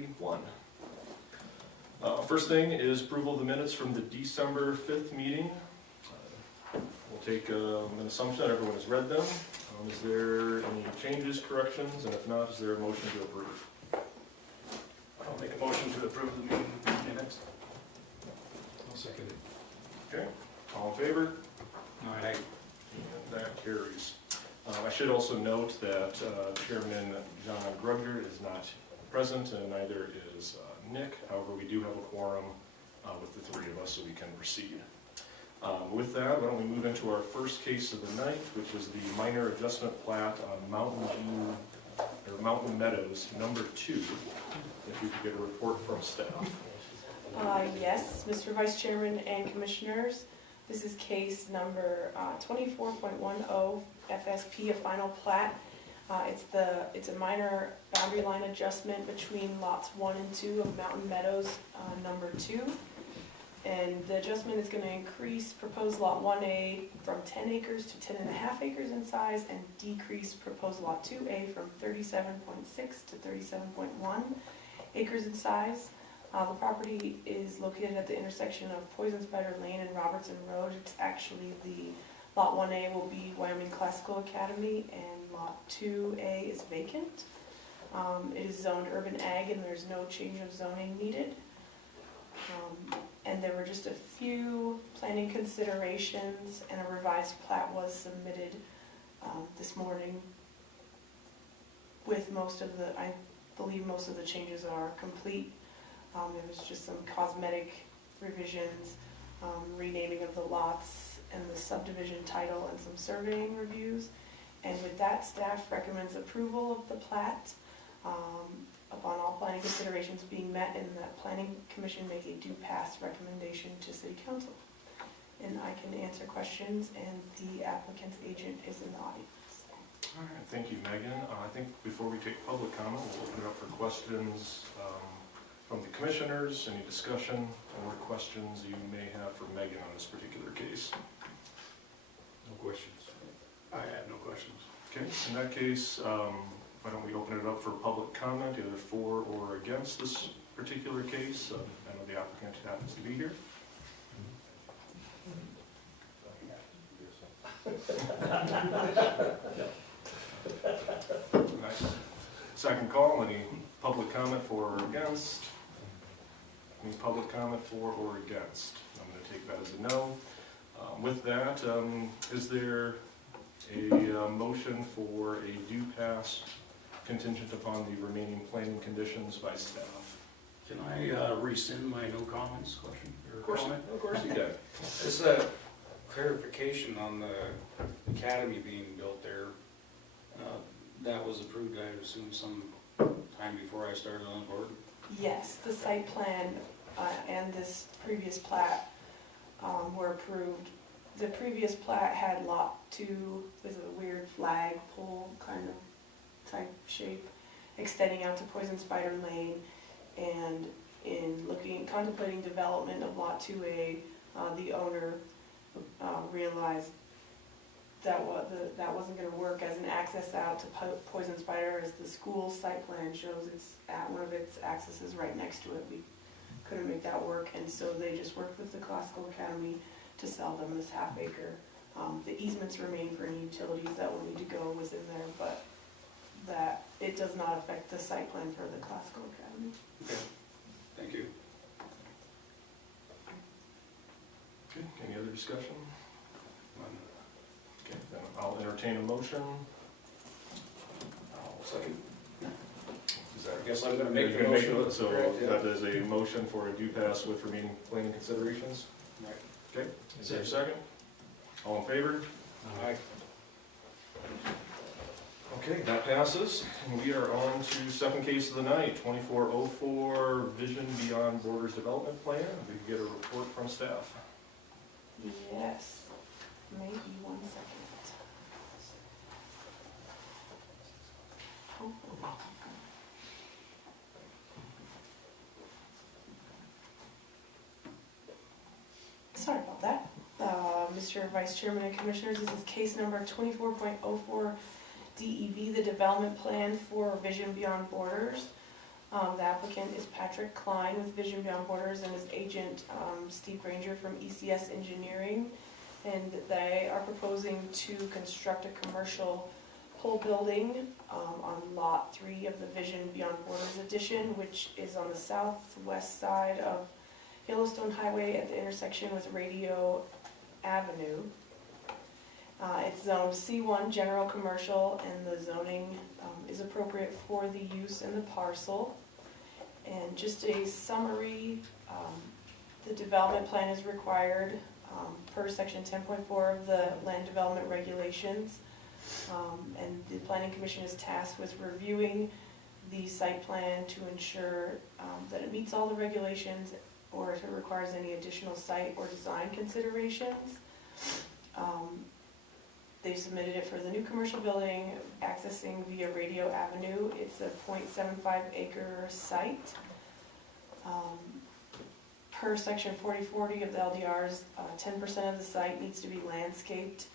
31. First thing is approval of the minutes from the December 5th meeting. We'll take an assumption that everyone has read them. Is there any changes, corrections, and if not, is there a motion to approve? I'll make a motion to approve the meeting minutes. I'll second it. Okay, all in favor? Aye. And that carries. I should also note that Chairman John Grugger is not present, and neither is Nick. However, we do have a quorum with the three of us, so we can proceed. With that, why don't we move into our first case of the night, which is the minor adjustment plat on Mountain Meadows number 2. If we could get a report from staff. Yes, Mr. Vice Chairman and Commissioners, this is case number 24.10 FSP, a final plat. It's a minor boundary line adjustment between lots 1 and 2 of Mountain Meadows number 2. And the adjustment is going to increase proposed lot 1A from 10 acres to 10.5 acres in size, and decrease proposed lot 2A from 37.6 to 37.1 acres in size. The property is located at the intersection of Poison Spider Lane and Robertson Road. It's actually lot 1A will be Wyoming Classical Academy, and lot 2A is vacant. It is zoned urban ag, and there's no change of zoning needed. And there were just a few planning considerations, and a revised plat was submitted this morning with I believe most of the changes are complete. There was just some cosmetic revisions, renaming of the lots and the subdivision title, and some surveying reviews. And with that, staff recommends approval of the plat upon all planning considerations being met, and that Planning Commission make a do pass recommendation to City Council. And I can answer questions, and the applicant's agent is in the audience. All right, thank you, Megan. I think before we take public comment, we'll open it up for questions from the commissioners. Any discussion or questions you may have for Megan on this particular case? No questions. I have no questions. Okay, in that case, why don't we open it up for public comment, either for or against this particular case? I know the applicant happens to be here. Nice. Second call, any public comment for or against? Any public comment for or against? I'm going to take that as a no. With that, is there a motion for a do pass contingent upon the remaining planning conditions by staff? Can I rescind my no comments question? Of course you can. Just a clarification on the academy being built there. That was approved, I assume, some time before I started on board? Yes, the site plan and this previous plat were approved. The previous plat had lot 2 with a weird flagpole kind of type shape extending out to Poison Spider Lane, and in contemplating development of lot 2A, the owner realized that wasn't going to work as an access out to Poison Spider, as the school site plan shows it's at one of its accesses right next to it. We couldn't make that work, and so they just worked with the Classical Academy to sell them this half acre. The easements remain for any utilities that will need to go within there, but that it does not affect the site plan for the Classical Academy. Okay, thank you. Okay, any other discussion? Okay, then I'll entertain a motion. I'll second. I guess I'm gonna make the motion. So Correct, yeah. that is a motion for a do pass with remaining planning considerations. Right. Okay, is there a second? All in favor? Aye. Okay, that passes. And we are on to second case of the night, 2404 Vision Beyond Borders Development Plan. If we can get a report from staff. Yes, maybe 1 second. Sorry about that. Mr. Vice Chairman and Commissioners, this is case number 24.04 DEB, the development plan for Vision Beyond Borders. The applicant is Patrick Klein with Vision Beyond Borders and his agent Steve Granger from ECS Engineering. And they are proposing to construct a commercial pole building on Lot 3 of the Vision Beyond Borders addition, which is on the southwest side of Yellowstone Highway at the intersection with Radio Avenue. It's zoned C1 General Commercial, and the zoning is appropriate for the use in the parcel. And just a summary, the development plan is required per section 10.4 of the Land Development Regulations. And the Planning Commission is tasked with reviewing the site plan to ensure that it meets all the regulations or if it requires any additional site or design considerations. They've submitted it for the new commercial building accessing via Radio Avenue. It's a 0.75 acre site. Per section 4040 of the LDRs, 10% of the site needs to be landscaped.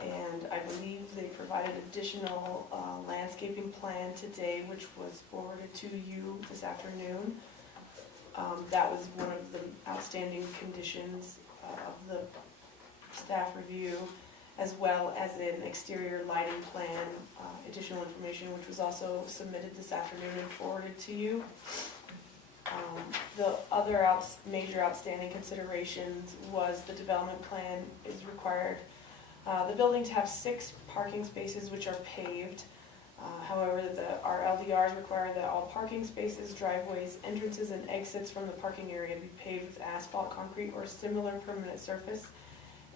And I believe they provided additional landscaping plan today, which was forwarded to you this afternoon. That was one of the outstanding conditions of the staff review, as well as an exterior lighting plan, additional information, which was also submitted this afternoon and forwarded to you. The other major outstanding considerations was the development plan is required the building to have 6 parking spaces which are paved. However, our LDRs require that all parking spaces, driveways, entrances, and exits from the parking area be paved with asphalt, concrete, or similar permanent surface.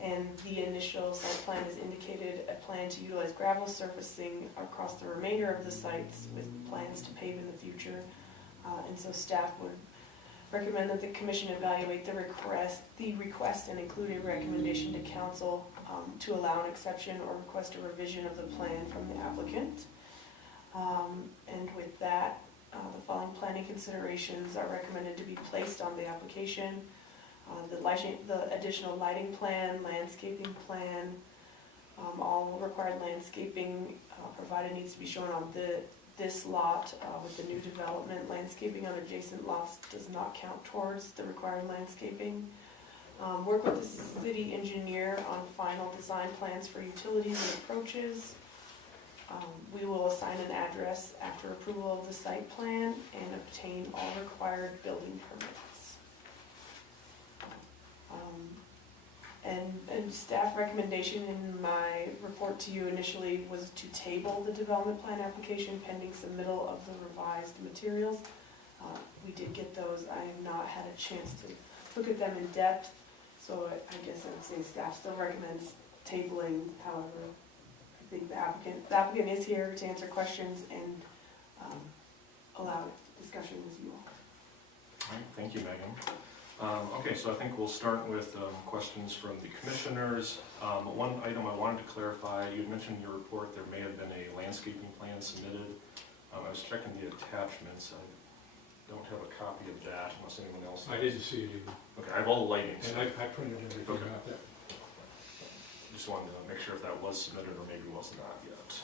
And the initial site plan has indicated a plan to utilize gravel surfacing across the remainder of the sites with plans to pave in the future. And so staff would recommend that the commission evaluate the request and include a recommendation to council to allow an exception or request a revision of the plan from the applicant. And with that, the following planning considerations are recommended to be placed on the application. The additional lighting plan, landscaping plan, all required landscaping provided needs to be shown on this lot with the new development. Landscaping on adjacent lots does not count towards the required landscaping. Work with the city engineer on final design plans for utilities and approaches. We will assign an address after approval of the site plan and obtain all required building permits. And staff recommendation in my report to you initially was to table the development plan application pending submittal of the revised materials. We did get those. I have not had a chance to look at them in depth, so I guess I would say staff still recommends tabling. However, I think the applicant is here to answer questions and allow discussion with you all. All right, thank you, Megan. Okay, so I think we'll start with questions from the commissioners. One item I wanted to clarify, you had mentioned in your report there may have been a landscaping plan submitted. I was checking the attachments. I don't have a copy of that unless anyone else I does. didn't see it either. Okay, I have all the lighting. And I printed everything Okay. out there. Just wanted to make sure if that was submitted or maybe was not yet.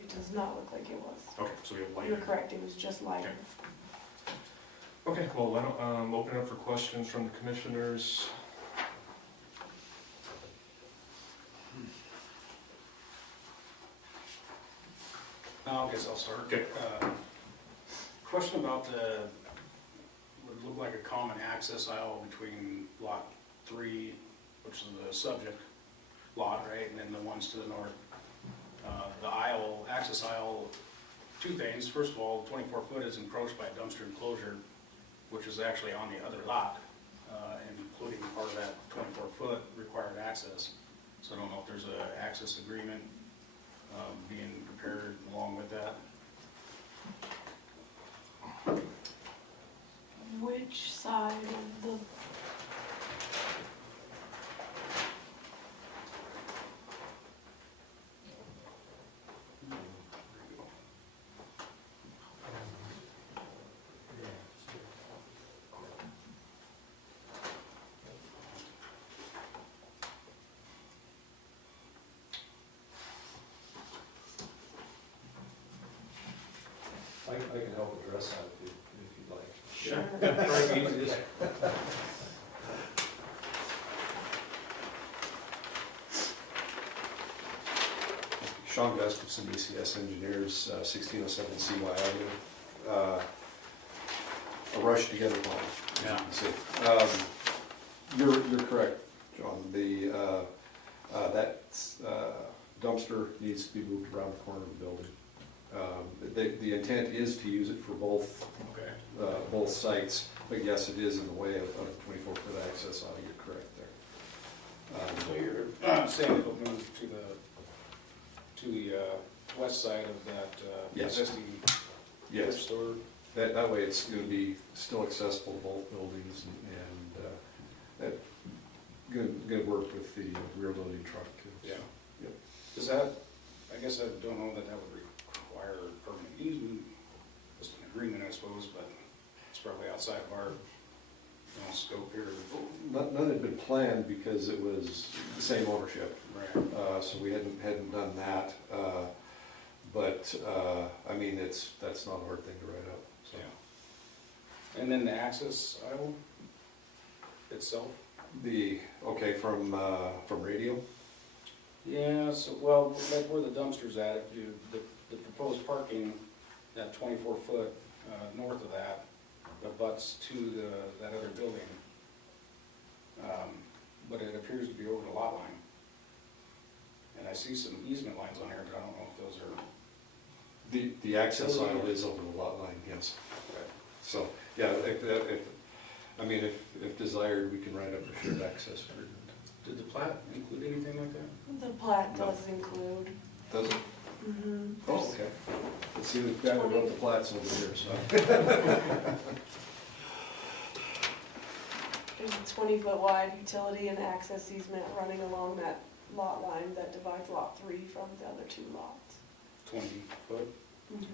It does not look like it was. Okay, so we have lighting. You're correct, it was just lighting. Okay, well, why don't open up for questions from the commissioners. I guess I'll start. Okay. Question about would look like a common access aisle between lot 3, which is the subject lot, right, and then the ones to the north. The access aisle, 2 things. First of all, 24 foot is encroached by a dumpster enclosure, which is actually on the other lot, including part of that 24 foot required access. So I don't know if there's an access agreement being prepared along with that. Which side of the... I can help press out if you'd like. Sure. Very easy, just- Sean Gustafson, ECS Engineers, 1607 CY Avenue. A rush to get it on, as you Yeah. can see. You're correct, John. That dumpster needs to be moved around the corner of the building. The intent is to use it for Okay. both sites, but yes, it is in the way of a 24-foot access. You're correct there. So you're saying it'll move to the west side of that Yes. existing Yes, store? that way it's going to be still accessible to both buildings and going to work with the rear loading truck. Yeah. Yep. Does that, I guess I don't know that would require permanent easement, just an agreement, I suppose, but it's probably outside of our, scope here. None had been planned because it was the same ownership, Right. so we hadn't done that. But I mean, that's not a hard thing to write up. So. Yeah. And then the access aisle itself? From radio. Yeah, so, well, like where the dumpster's at, if you, the proposed parking, that 24-foot north of that, abuts to that other building. But it appears to be over the lot line. And I see some easement lines on here, but I don't know if those are. The access aisle is over the lot line, yes. So, yeah, if desired, we can write up a shared access agreement. Did the plat include anything like that? The plat does include. Does it? Mm-hmm. Oh, okay. Let's see, we've got to wrote the plats over here, so. There's a 20-foot wide utility and access easement running along that lot line that divides lot 3 from the other 2 lots. 20 foot? Mhm.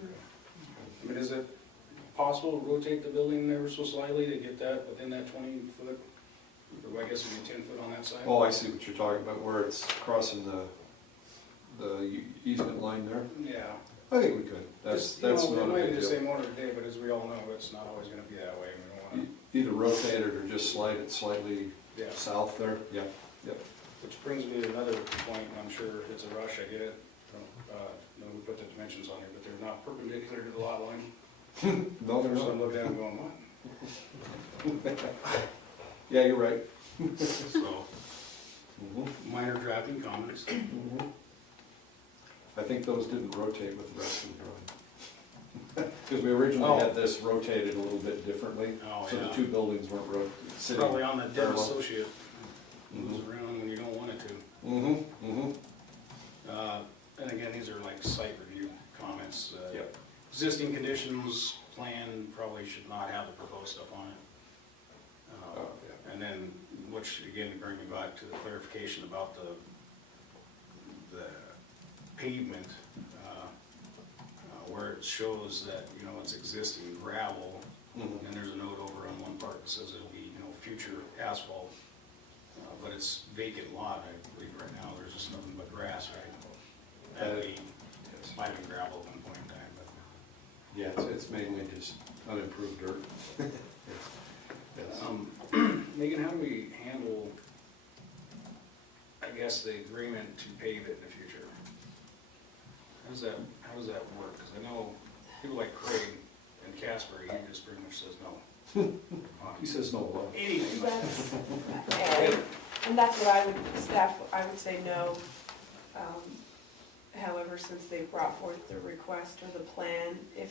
I mean, is it possible to rotate the building ever so slightly to get that within that 20 foot? Or I guess it'd be 10 foot on that side? Oh, I see what you're talking about, where it's crossing the easement line there. Yeah. I think we could. That's not It a might be big the deal. same order today, but as we all know, it's not always gonna be that way. We don't wanna, Either rotate it or just slide it slightly yeah. south there. Yeah, yep. Which brings me to another point, and I'm sure it's a rush, I get it. No, we put the dimensions on here, but they're not perpendicular to the lot line. No, they're First I'm not. looking at them going, what? Yeah, you're right. So, Mhm. minor drafting comments. Mhm. I think those didn't rotate with the rest of the drawing. Because we originally had this rotated a little bit differently, Oh, so the yeah. two buildings weren't sitting. Probably on the dead parallel. associate, moves Mhm. around when you don't want it to. Mm-hmm, mm-hmm. And again, these are like site review comments. Yep. Existing conditions plan probably should not have the proposed stuff on it. Oh, yeah. And then, which again, to bring me back to the clarification about the pavement, where it shows that, it's existing gravel, Mhm. and there's a note over on one part that says it'll be, future asphalt, but it's vacant lot, I believe right now, there's just nothing but grass, right? That may, Yes. might be gravel at one point in time, but. Yeah, it's mainly just unimproved dirt. Yes. Megan, how do we handle, I guess, the agreement to pave it in the future? How does that work? Because I know people like Craig and Casper, he just pretty much says no. He says no what? Anything like That's, and that's what I would say no. However, since they brought forth the request or the plan, and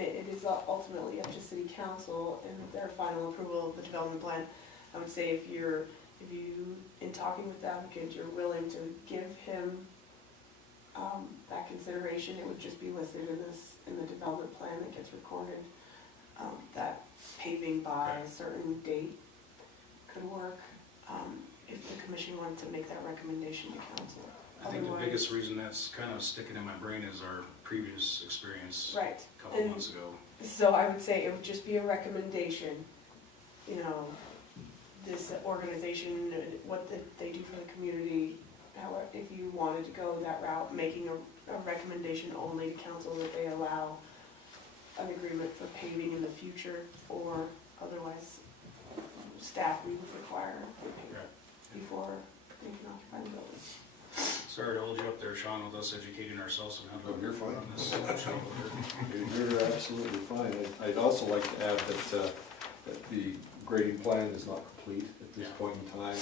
it is ultimately up to city council and their final approval of the development plan, I would say if you, in talking with the applicant, you're willing to give him that consideration, it would just be listed in the development plan that gets recorded, that paving by a certain date could work, if the commission wanted to make that recommendation to council. I think the Otherwise- biggest reason that's kind of sticking in my brain is our previous experience Right, a couple and- months ago. so I would say it would just be a recommendation, this organization, what they do for the community, how, if you wanted to go that route, making a recommendation only to council that they allow an agreement for paving in the future, or otherwise staff we would require before making occupied the building. Sorry to hold you up there, Sean, with us educating ourselves on how to. Oh, you're fine. run this show here. You're absolutely fine. I'd also like to add that the grading plan is not complete at this Yeah. point in time.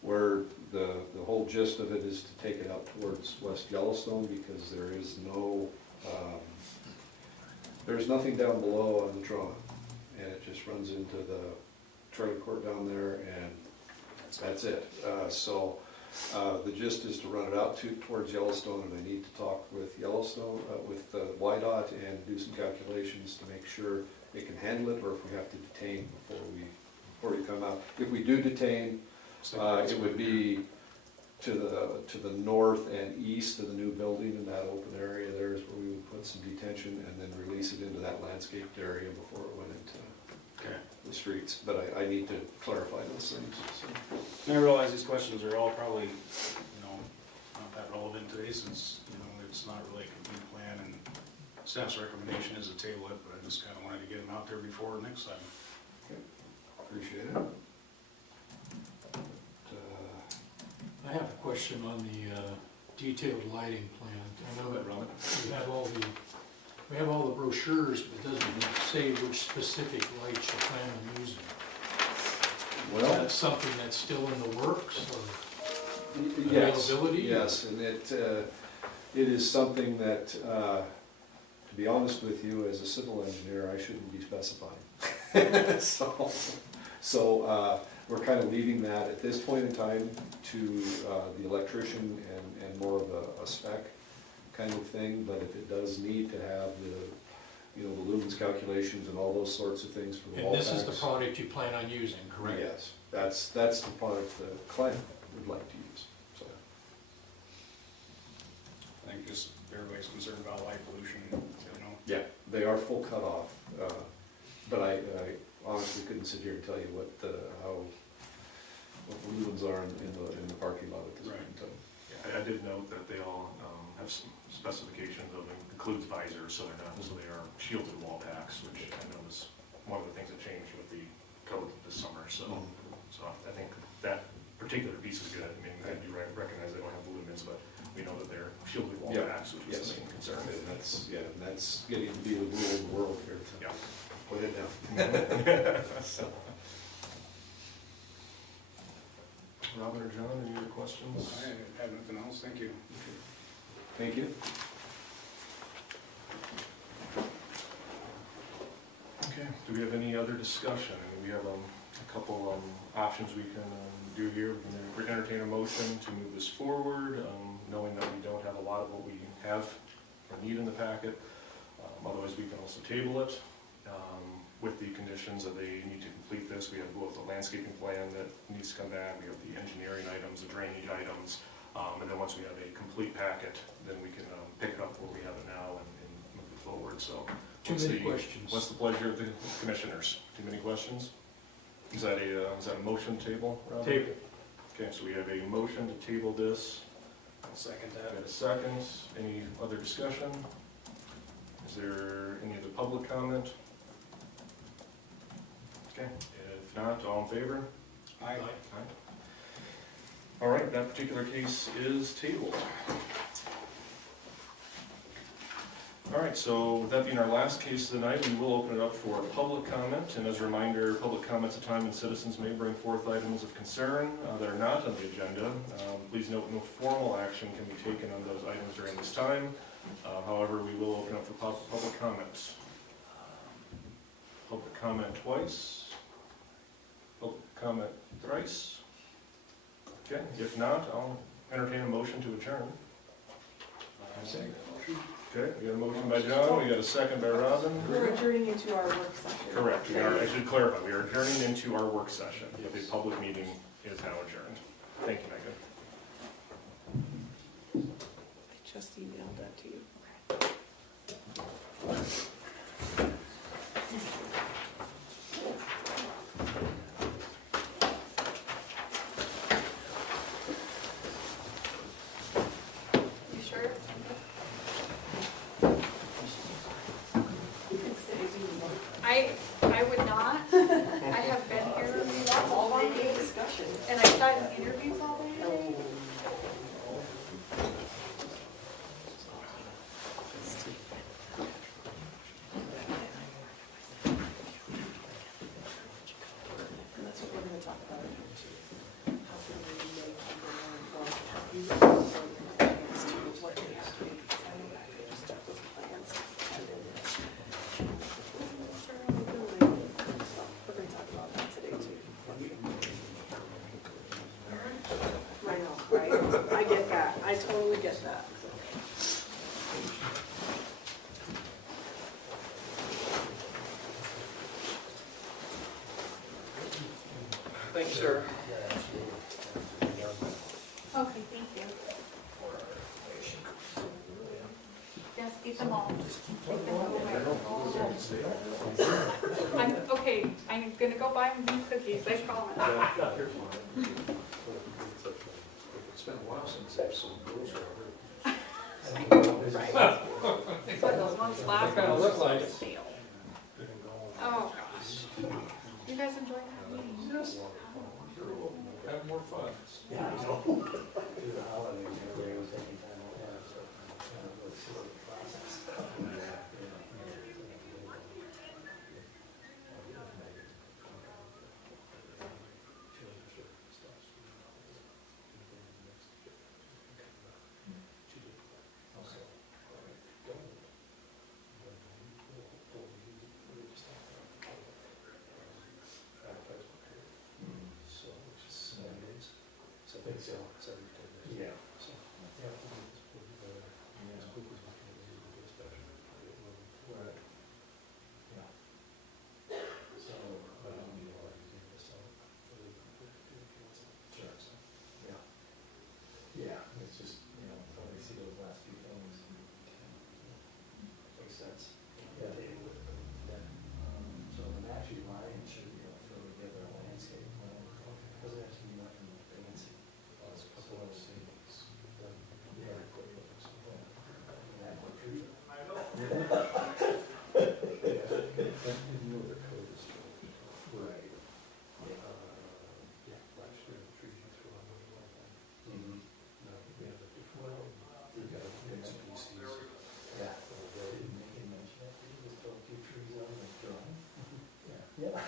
Where the whole gist of it is to take it out towards West Yellowstone, because there is no, there's nothing down below on the drawing. And it just runs into the trailer court down there, and that's it. So the gist is to run it out towards Yellowstone, and I need to talk with Yellowstone, with YDOT, and do some calculations to make sure it can handle it, or if we have to detain before we come out. If we do detain, it would be to the north and east of the new building, in that open area there is where we would put some detention and then release it into that landscaped area before it went into Okay. the streets. But I need to clarify those things, so. And I realize these questions are all probably, not that relevant today, since, it's not really a complete plan, and staff's recommendation is to table it, but I just kinda wanted to get them out there before next time. Appreciate it. I have a question on the detailed lighting plan. I know that we have all the brochures, but it doesn't say which specific lights you plan on using. Is Well, that something that's still in the works, or yes, availability? yes, and it is something that, to be honest with you, as a civil engineer, I shouldn't be specifying. So we're kind of leaving that at this point in time to the electrician and more of a spec kind of thing. But if it does need to have the lumens calculations and all those sorts of things for the wall And this is the packs, product you plan on using, correct? yes, that's the product the client would like to use. So I think just everybody's concerned about light pollution, yeah, they are full cutoff, but I honestly couldn't sit here and tell you what the lumens are in the parking lot at this point in time. Yeah, I did note that they all have some specifications of includes visors, so they are shielded wall packs, which I know is one of the things that changed with the code this summer. So I think that particular piece is good. I mean, I do recognize they don't have the lumens, but we know that they're shielded wall Yeah. packs, which is the main concern. And that's getting to be the rule of the world here. So Yeah. put it down. So, Robin or John, any other questions? I have nothing else, thank you. thank you. Okay, do we have any other discussion? I mean, we have a couple options we can do here. We can entertain a motion to move this forward, knowing that we don't have a lot of what we have or need in the packet. Otherwise, we can also table it with the conditions that they need to complete this. We have both a landscaping plan that needs to come back, we have the engineering items, the drainage items, and then once we have a complete packet, then we can pick it up where we have it now and move it forward. So Too many questions. What's the pleasure of the commissioners? Too many questions? Is that a motion table, Robin? Table. Okay, so we have a motion to table this. I'll second We that. got a second. Any other discussion? Is there any other public comment? Okay, if not, all in favor? Aye. Aye. All right, that particular case is tabled. All right, so with that being our last case of the night, we will open it up for public comment. And as a reminder, public comment's a time when citizens may bring forth items of concern that are not on the agenda. Please note no formal action can be taken on those items during this time. However, we will open up for public comments. Public comment twice. Public comment thrice. Okay, if not, I'll entertain a motion to adjourn. Okay, we got a motion by John, we got a second by Robin. We're adjourning into our work session. Correct, I should clarify, we are adjourning into our work session. The public meeting is now adjourned. Thank you, Megan. I just emailed that to you. You sure? I would not. I have been here All all day day, discussion. and I sat in interviews all day today. And that's what we're gonna talk about. How can we make people more informed, how you plans to what they have to do. I know that I just stuck with plans. And then we're gonna talk about that today too. I know, right? I get that. I totally get that. Thanks, sir. Okay, thank you. Yes, eat them all. Take them all away. Okay, I'm gonna go buy me cookies, I promise. It's been a while since I've seen those. Right. That's why those ones last. Kinda look like it. Stale. Oh, gosh. You guys enjoy that meeting? Yes. Have more fun. Yeah, I know. Through the holidays, everybody was taking time off, so, let's see what the process. So, which is 7 days. So I think so. 7 to 10 days. Yeah. So, yeah. Right. Yeah. So, sure. Yeah. Yeah, it's just, when we see those last few things. Makes sense. Yeah. So the map you line should, throw together a landscape plan. Doesn't have to be nothing fancy. It's a couple of things. Yeah. That one tree. Right. Yeah. Last year, the trees you threw on was one thing. No, we have a different, well, we got mixed species. Yeah. So they didn't make any mention of that, we just throw a few trees on and throw them. Yeah. Yeah.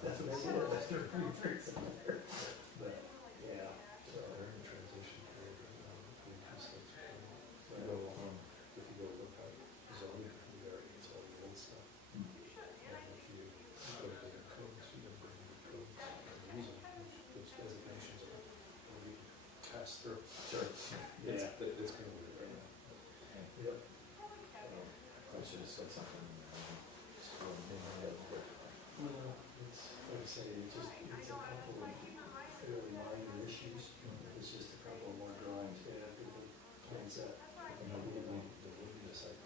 That's what they did, that's their pretty trees in there. But, yeah, so they're in a transition period right now between two states. If you go look at zoning, we already, it's all the old stuff. And if you go to their codes, you don't bring the codes and use them, those designations are already passed through. Sure. Yeah. It's kind of weird right now. Yep. I should have said something. Well, it's, like I say, it's a couple of fairly minor issues. It's just a couple more drawings, yeah, the plan set. The wilderness site